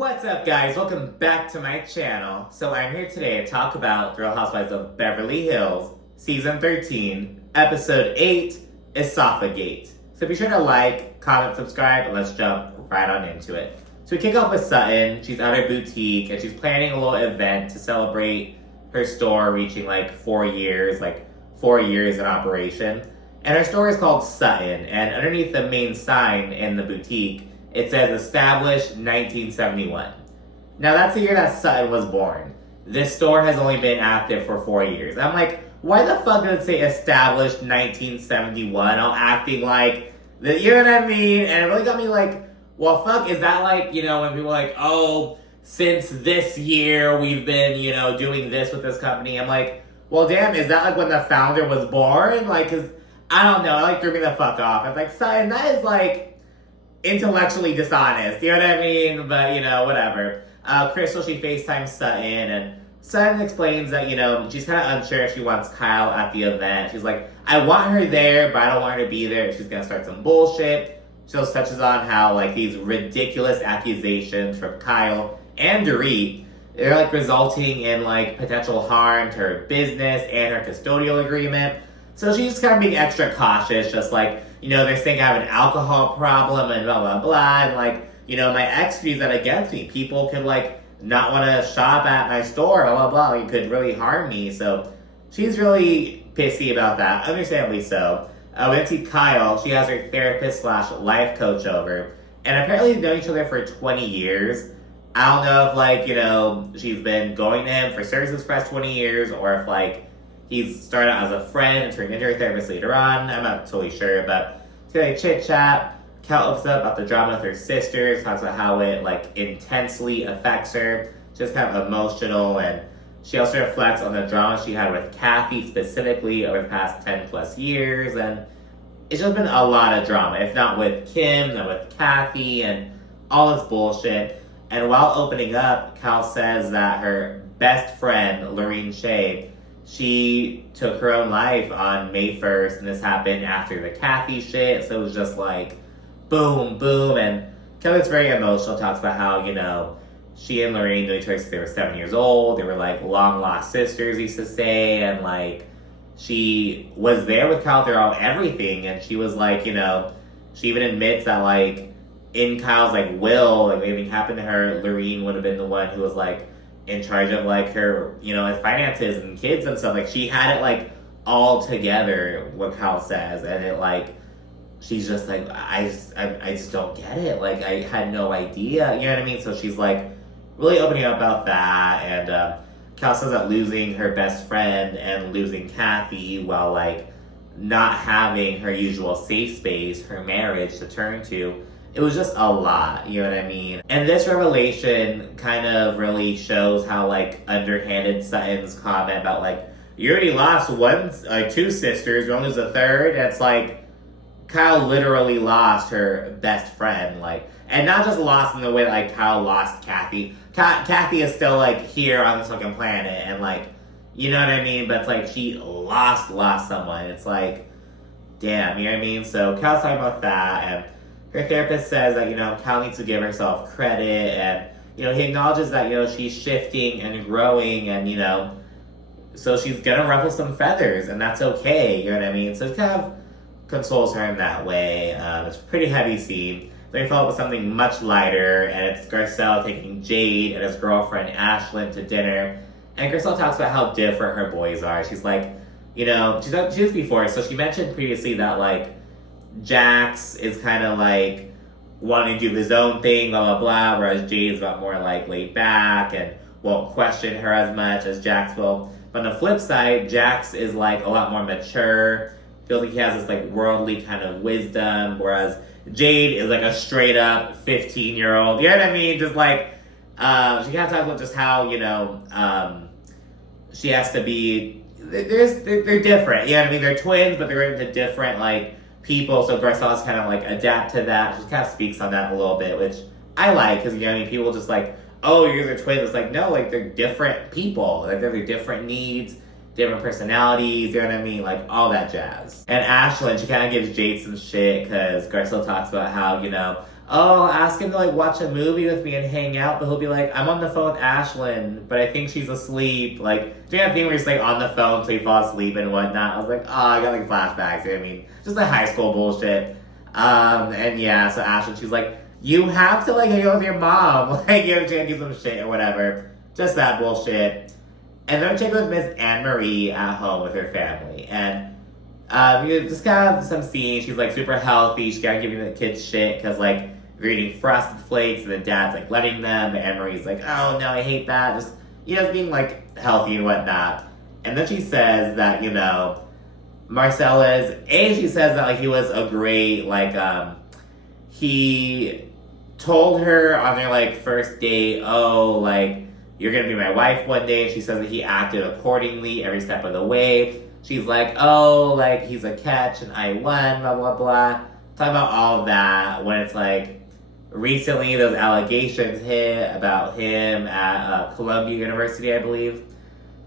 What's up, guys? Welcome back to my channel. So I'm here today to talk about The Real Housewives of Beverly Hills, Season 13, Episode 8, Esopha-Gate. So be sure to like, comment, subscribe, and let's jump right on into it. So we kick off with Sutton. She's at her boutique, and she's planning a little event to celebrate her store reaching 4 years, 4 years in operation. And her store is called Sutton, and underneath the main sign in the boutique, it says established 1971. Now that's the year that Sutton was born. This store has only been active for 4 years. I'm like, why the fuck did it say established 1971? All acting like, you know what I mean? And it really got me well, fuck, is that when people are like, oh, since this year we've been, doing this with this company? I'm like, well, damn, is that when the founder was born? Cause I don't know, it threw me the fuck off. It's like, Sutton, that is intellectually dishonest, you know what I mean? But, whatever. Crystal, she FaceTimes Sutton, and Sutton explains that, she's kind of unsure if she wants Kyle at the event. She's like, I want her there, but I don't want her to be there. She's going to start some bullshit. She also touches on how, these ridiculous accusations from Kyle and Dorit, they're, resulting in, potential harm to her business and her custodial agreement. So she's kind of being extra cautious, just they're saying I have an alcohol problem and blah, blah, blah. And my ex views that against me. People could not want to shop at my store, blah, blah, blah. It could really harm me. So she's really pissy about that, understandably so. We then see Kyle. She has her therapist / life coach over. And apparently they've known each other for 20 years. I don't know if she's been going to him for services for the past 20 years or if he's started out as a friend and turned into her therapist later on. I'm not totally sure, but they chit-chat. Cal opens up about the drama with her sisters, talks about how it, intensely affects her. Just kind of emotional, and she also reflects on the drama she had with Kathy specifically over the past 10 plus years, and it's just been a lot of drama, if not with Kim, then with Kathy, and all this bullshit. And while opening up, Cal says that her best friend, Lorene Shea, she took her own life on May 1st, and this happened after the Kathy shit, so it was just boom, boom, and Kelly's very emotional, talks about how, she and Lorraine knew each other since they were 7 years old, they were long-lost sisters, used to say, and she was there with Kyle throughout everything, and she was she even admits that in Kyle's will, if anything happened to her, Lorraine would have been the one who was in charge of her, finances and kids and stuff. She had it all together, what Kyle says, and it she's just I just don't get it. I had no idea, you know what I mean? So she's really opening up about that, and Kyle says that losing her best friend and losing Kathy while not having her usual safe space, her marriage to turn to, it was just a lot, you know what I mean? And this revelation kind of really shows how, underhanded Sutton's comment about, you already lost two sisters, you want to lose a third? And it's Kyle literally lost her best friend, and not just lost in the way Kyle lost Kathy. Kathy is still, here on this fucking planet, and, you know what I mean? But it's she lost someone. It's damn, you know what I mean? So Kyle's talking about that, and her therapist says that, Cal needs to give herself credit, and, he acknowledges that, she's shifting and growing, and, so she's gonna ruffle some feathers, and that's okay, you know what I mean? So it kind of consoles her in that way. It's a pretty heavy scene. Then we follow up with something much lighter, and it's Garcelle taking Jade and his girlfriend Ashlyn to dinner, and Garcelle talks about how different her boys are. She's she was before, so she mentioned previously that, Jax is kind of wanting to do his own thing, blah, blah, blah, whereas Jade is about more laid back and won't question her as much as Jax will. But on the flip side, Jax is a lot more mature, feels like he has this worldly kind of wisdom, whereas Jade is a straight up 15-year-old, you know what I mean? Just she kind of talks about just how, she has to be, they're different, you know what I mean? They're twins, but they're into different, people, so Garcelle's kind of adapt to that. She kind of speaks on that a little bit, which I like, because people just oh, you guys are twins. It's no, they're different people. They're different needs, different personalities, you know what I mean? All that jazz. And Ashlyn, she kind of gives Jade some shit, because Garcelle talks about how, oh, ask him to like watch a movie with me and hang out, but he'll be like, I'm on the phone with Ashlyn, but I think she's asleep. Like, doing that thing where he's like on the phone till he falls asleep and whatnot. I was like, oh, I got like flashbacks. I mean, just like high school bullshit. And yeah, so Ashlyn, she's like, you have to like hang out with your mom. Like, you have to give some shit or whatever. Just that bullshit. And then we check with Miss Annemarie at home with her family. And you just kind of some scenes. She's like super healthy. She's kind of giving the kids shit because like they're eating Frosted Flakes and the dad's like letting them. And Anne-Marie's like, oh no, I hate that. Just, being like healthy and whatnot. And then she says that, Marcella's, she says that like he was a great, like, he told her on their like first date, oh, like, you're gonna be my wife one day. And she says that he acted accordingly every step of the way. She's like, oh, like, he's a catch and I won, blah, blah, blah. Talking about all of that when it's like, recently those allegations hit about him at Columbia University, I believe.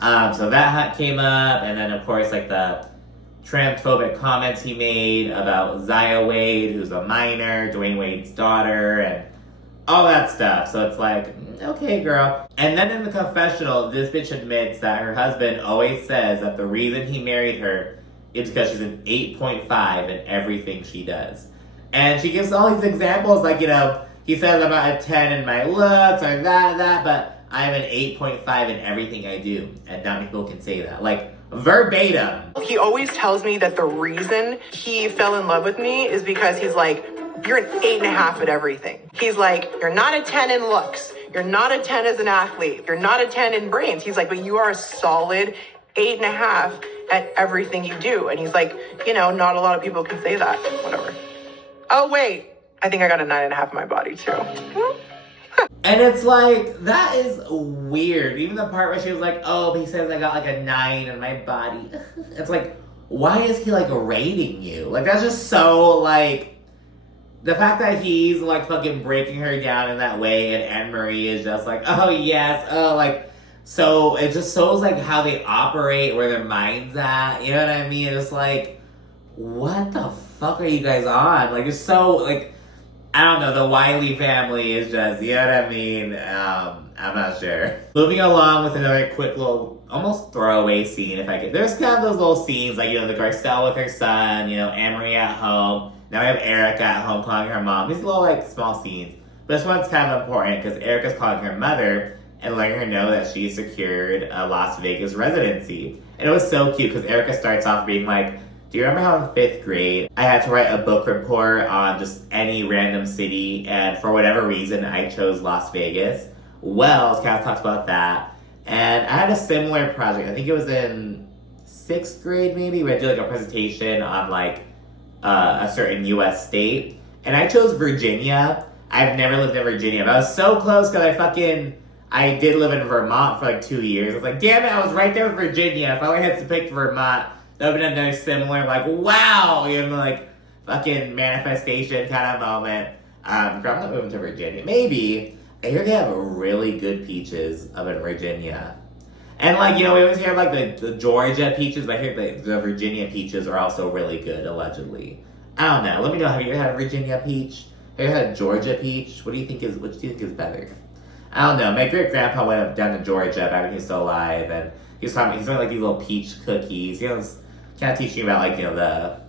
So that came up. And then, of course, like the transphobic comments he made about Zaya Wade, who's a minor, Dwayne Wade's daughter, and all that stuff. So it's like, okay, girl. And then in the confessional, this bitch admits that her husband always says that the reason he married her is because she's an 8.5 in everything she does. And she gives all these examples, like, he says I'm not a 10 in my looks, or that, but I'm an 8.5 in everything I do. And not many people can say that. Like, verbatim. He always tells me that the reason he fell in love with me is because he's like, you're an 8.5 at everything. He's like, you're not a 10 in looks. You're not a 10 as an athlete. You're not a 10 in brains. He's like, but you are a solid 8.5 at everything you do. And he's like, not a lot of people can say that. Whatever. Oh, wait. I think I got a 9.5 in my body, too. And it's like, that is weird. Even the part where she was like, oh, but he says I got like a 9 in my body. It's like, why is he like rating you? Like, that's just so like, the fact that he's like fucking breaking her down in that way and Anne-Marie is just like, oh yes, oh like, so it just shows like how they operate, where their mind's at, you know what I mean? It's like, what the fuck are you guys on? Like, it's so like, I don't know, the Wiley family is just, you know what I mean? I'm not sure. Moving along with another quick little, almost throwaway scene, if I could. There's kind of those little scenes, like, the Garcelle with her son, Anne-Marie at home. Now we have Erica at home calling her mom. These little, like, small scenes. But this one's kind of important because Erica's calling her mother and letting her know that she secured a Las Vegas residency. And it was so cute because Erica starts off being like, do you remember how in 5th grade I had to write a book report on just any random city, and for whatever reason I chose Las Vegas? Well, it kind of talks about that. And I had a similar project. I think it was in 6th grade maybe. We had to do like a presentation on like a certain U.S. state. And I chose Virginia. I've never lived in Virginia, but I was so close because I did live in Vermont for like 2 years. I was like, damn it, I was right there with Virginia. If I only had to pick Vermont, that would have been another similar, like, wow, like, fucking manifestation kind of moment. I'm not moving to Virginia. Maybe. I hear they have really good peaches up in Virginia. And, like, we always hear, like, the Georgia peaches, but I hear the Virginia peaches are also really good, allegedly. I don't know. Let me know. Have you ever had a Virginia peach? Have you ever had a Georgia peach? Which do you think is better? I don't know. My great-grandpa went down to Georgia back when he was still alive, and he's making, like, these little peach cookies. Kind of teaching about, like, the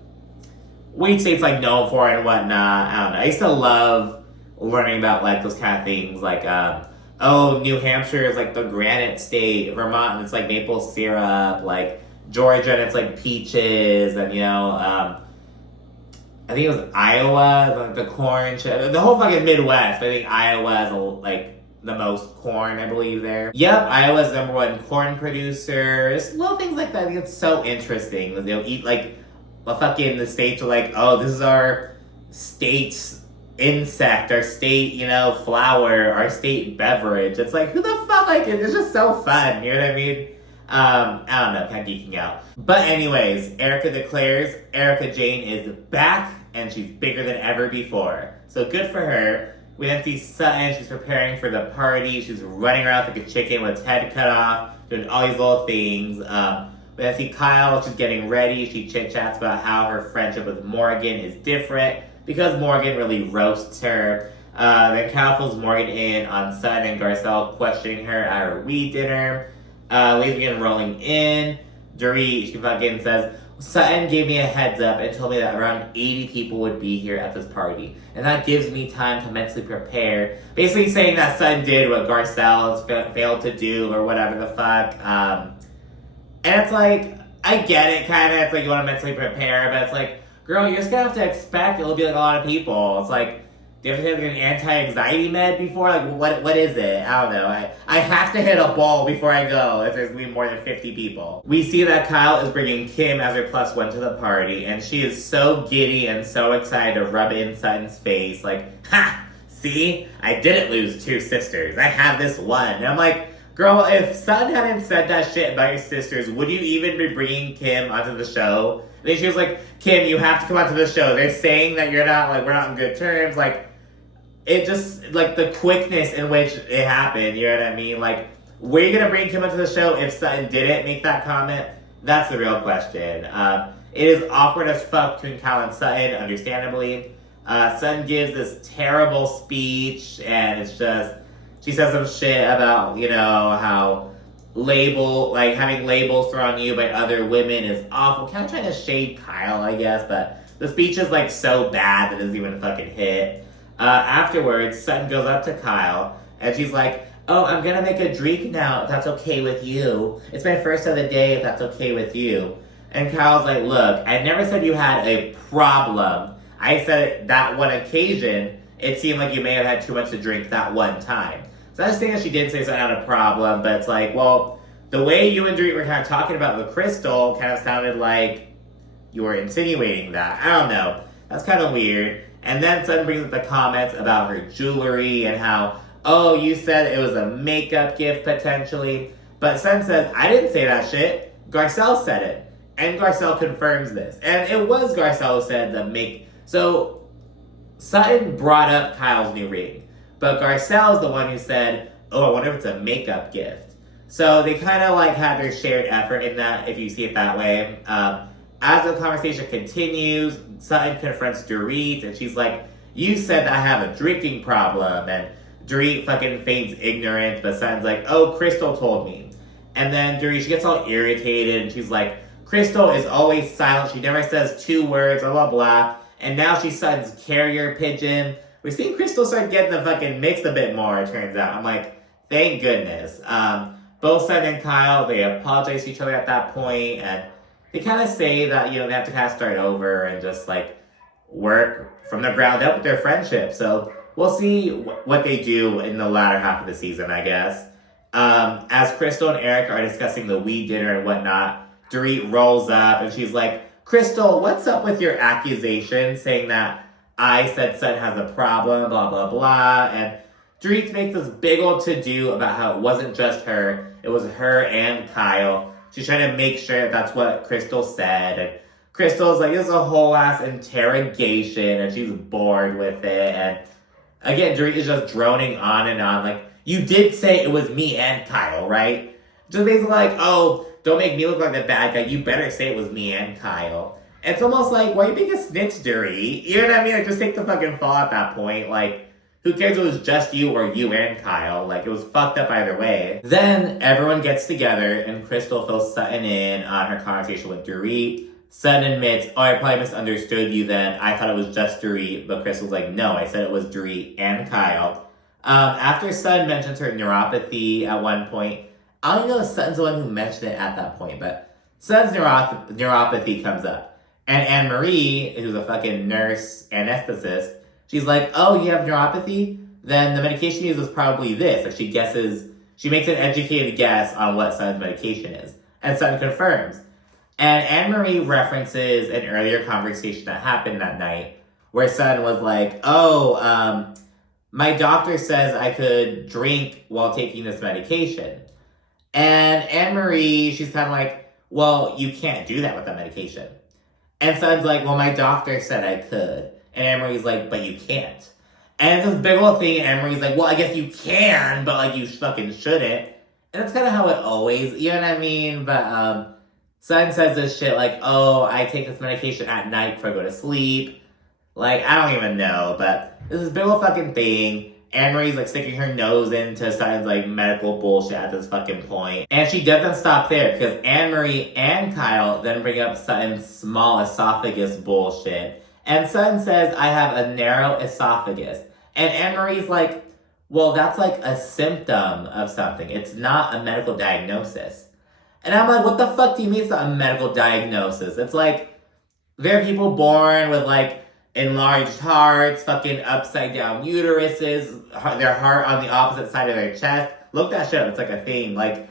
weed states, like, known for and whatnot. I don't know. I used to love learning about, like, those kind of things, like, New Hampshire is, like, the granite state. Vermont, and it's, like, maple syrup. Like, Georgia, and it's, like, peaches. And, I think it was Iowa, like, the corn. The whole fucking Midwest. But I think Iowa is, like, the most corn, I believe, there. Yep, Iowa's #1 corn producer. Just little things like that. I think it's so interesting. They'll eat, like, the states are like, oh, this is our state's insect, our state, flower, our state beverage. It's like, who the fuck, like, it's just so fun, you know what I mean? I don't know, kind of geeking out. But anyways, Erica declares Erica Jane is back, and she's bigger than ever before. So good for her. We then see Sutton. She's preparing for the party. She's running around like a chicken with its head cut off, doing all these little things. We then see Kyle. She's getting ready. She chit-chats about how her friendship with Morgan is different because Morgan really roasts her. Then Kyle fills Morgan in on Sutton and Garcelle questioning her at her weed dinner. Leaves again rolling in. Dorit, she fucking says, Sutton gave me a heads up and told me that around 80 people would be here at this party. And that gives me time to mentally prepare. Basically saying that Sutton did what Garcelle has failed to do or whatever the fuck. And it's like, I get it kind of. It's like you want to mentally prepare, but it's like, girl, you're just going to have to expect it'll be like a lot of people. It's like, do you have to take like an anti-anxiety med before? Like, what is it? I don't know. I have to hit a ball before I go if there's going to be more than 50 people. We see that Kyle is bringing Kim as her +1 to the party, and she is so giddy and so excited to rub it in Sutton's face. Like, ha! See? I didn't lose 2 sisters. I have this one. And I'm like, girl, if Sutton hadn't said that shit about your sisters, would you even be bringing Kim onto the show? And then she was like, Kim, you have to come onto the show. They're saying that you're not, like, we're not on good terms. Like, it just, like, the quickness in which it happened, you know what I mean? Like, were you going to bring Kim onto the show if Sutton didn't make that comment? That's the real question. It is awkward as fuck between Kyle and Sutton, understandably. Sutton gives this terrible speech, and it's just, she says some shit about, you know, how having labels thrown on you by other women is awful. Kind of trying to shade Kyle, I guess, but the speech is, like, so bad that it doesn't even fucking hit. Afterwards, Sutton goes up to Kyle, and she's like, oh, I'm gonna make a drink now, if that's okay with you. It's my first of the day, if that's okay with you. And Kyle's like, look, I never said you had a problem. I said that one occasion, it seemed like you may have had too much to drink that one time. So I understand that she did say something had a problem, but it's like, well, the way you and Dorit were kind of talking about the crystal kind of sounded like you were insinuating that. I don't know. That's kind of weird. And then Sutton brings up the comments about her jewelry and how, oh, you said it was a makeup gift potentially. But Sutton says, I didn't say that shit. Garcelle said it. And Garcelle confirms this. And it was Garcelle who said So Sutton brought up Kyle's new ring. But Garcelle is the one who said, oh, I wonder if it's a makeup gift. So they kind of like had their shared effort in that, if you see it that way. As the conversation continues, Sutton confronts Dorit, and she's like, you said that I have a drinking problem, and Dorit fucking feigns ignorance, but Sutton's like, oh, Crystal told me. And then Dorit, she gets all irritated, and she's like, Crystal is always silent, she never says 2 words, blah, blah, blah, and now she's Sutton's carrier pigeon. We're seeing Crystal start getting the fucking mix a bit more, it turns out. I'm like, thank goodness. Both Sutton and Kyle, they apologize to each other at that point, and they kind of say that, you know, they have to kind of start over and just, like, work from the ground up with their friendship. So we'll see what they do in the latter half of the season, I guess. As Crystal and Eric are discussing the weed dinner and whatnot, Dorit rolls up and she's like, Crystal, what's up with your accusation saying that I said Sutton has a problem, blah, blah, blah. And Dorit makes this big old to-do about how it wasn't just her. It was her and Kyle. She's trying to make sure that's what Crystal said. And Crystal's like, this is a whole ass interrogation, and she's bored with it. And again, Dorit is just droning on and on. Like, you did say it was me and Kyle, right? Just basically like, oh, don't make me look like the bad guy. You better say it was me and Kyle. And it's almost like, why are you being a snitch, Dorit? You know what I mean? Like, just take the fucking fall at that point. Like, who cares if it was just you or you and Kyle? Like, it was fucked up either way. Then everyone gets together and Crystal fills Sutton in on her conversation with Dorit. Sutton admits, oh, I probably misunderstood you then. I thought it was just Dorit. But Crystal's like, no, I said it was Dorit and Kyle. After Sutton mentions her neuropathy at one point, I don't even know if Sutton's the one who mentioned it at that point, but Sutton's neuropathy comes up. And Annemarie, who's a fucking nurse anesthetist, she's like, oh, you have neuropathy? Then the medication you use is probably this. Like, she makes an educated guess on what Sutton's medication is. And Sutton confirms. And Annemarie references an earlier conversation that happened that night where Sutton was like, oh, my doctor says I could drink while taking this medication. And Annemarie, she's kind of like, well, you can't do that with that medication. And Sutton's like, well, my doctor said I could. And Annemarie's like, but you can't. And it's this big old thing, and Annemarie's like, well, I guess you can, but, like, you fucking shouldn't. And that's kind of how it always, you know what I mean? But, Sutton says this shit like, oh, I take this medication at night before I go to sleep. Like, I don't even know, but this is a big ol' fucking thing. Annemarie's like sticking her nose into Sutton's like medical bullshit at this fucking point. And she doesn't stop there because Annemarie and Kyle then bring up Sutton's small esophagus bullshit. And Sutton says, I have a narrow esophagus. And Annemarie's like, well, that's like a symptom of something. It's not a medical diagnosis. And I'm like, what the fuck do you mean it's not a medical diagnosis? It's like, there are people born with like enlarged hearts, fucking upside down uteruses, their heart on the opposite side of their chest. Look that shit up, it's like a thing. Like,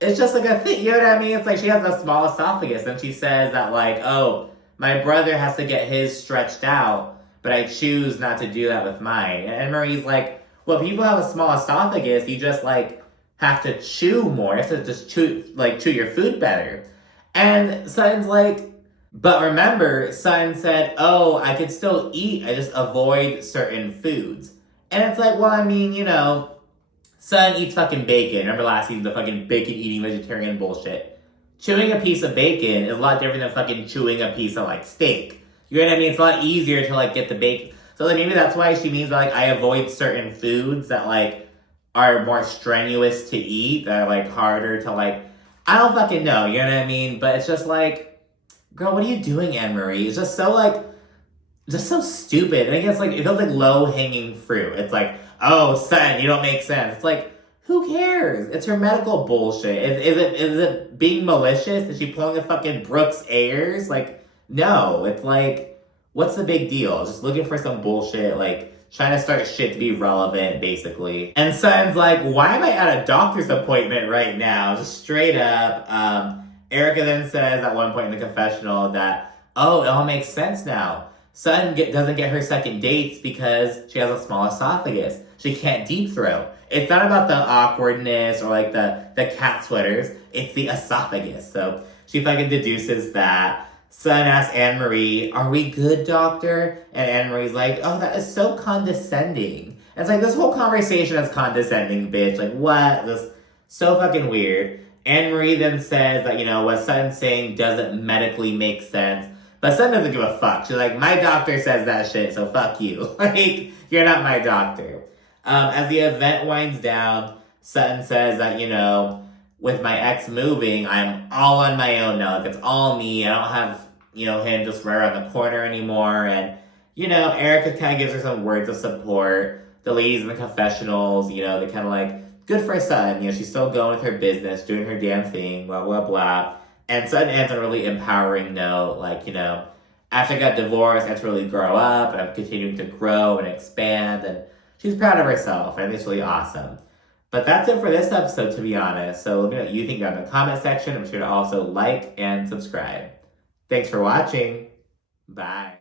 it's just like a thing, you know what I mean? It's like she has a small esophagus and she says that like, oh, my brother has to get his stretched out, but I choose not to do that with mine. And Marie's like, well, people have a small esophagus, you just like have to chew more. You have to just chew your food better. And Sutton's like, but remember, Sutton said, oh, I could still eat, I just avoid certain foods. And it's like, well, I mean, you know, Sutton eats fucking bacon. Remember last season, the fucking bacon-eating vegetarian bullshit. Chewing a piece of bacon is a lot different than fucking chewing a piece of, like, steak. You know what I mean? It's a lot easier to, like, get the bacon. So, like, maybe that's why she means, like, I avoid certain foods that, like, are more strenuous to eat, that are, like, harder to, like, I don't fucking know, you know what I mean? But it's just, like, girl, what are you doing, Annemarie? It's just so, like, just so stupid. And I guess, like, it feels like low-hanging fruit. It's like, oh, Sutton, you don't make sense. It's like, who cares? It's her medical bullshit. Is it being malicious? Is she pulling a fucking Brooks Ayers? Like, no. It's like, what's the big deal? Just looking for some bullshit, like, trying to start shit to be relevant, basically. And Sutton's like, why am I at a doctor's appointment right now? Just straight up. Erica then says at one point in the confessional that, oh, it all makes sense now. Sutton doesn't get her second dates because she has a small esophagus. She can't deep throat. It's not about the awkwardness or like the cat sweaters. It's the esophagus. So she fucking deduces that. Sutton asks Annemarie, are we good, doctor? And Annemarie's like, oh, that is so condescending. And it's like, this whole conversation is condescending, bitch. Like, what? This so fucking weird. Annemarie then says that, you know, what Sutton's saying doesn't medically make sense. But Sutton doesn't give a fuck. She's like, my doctor says that shit, so fuck you. Like, you're not my doctor. As the event winds down, Sutton says that, you know, with my ex moving, I'm all on my own now. Like, it's all me. I don't have, you know, him just right around the corner anymore. And, you know, Erica kind of gives her some words of support. The ladies in the confessionals, you know, they kind of like, good for Sutton, you know, she's still going with her business, doing her damn thing, blah, blah, blah. And Sutton ends on a really empowering note, like, you know, after I got divorced, I had to really grow up, and I'm continuing to grow and expand, and she's proud of herself, and it's really awesome. But that's it for this episode, to be honest. So let me know what you think down in the comment section. I'm sure to also like and subscribe. Thanks for watching. Bye.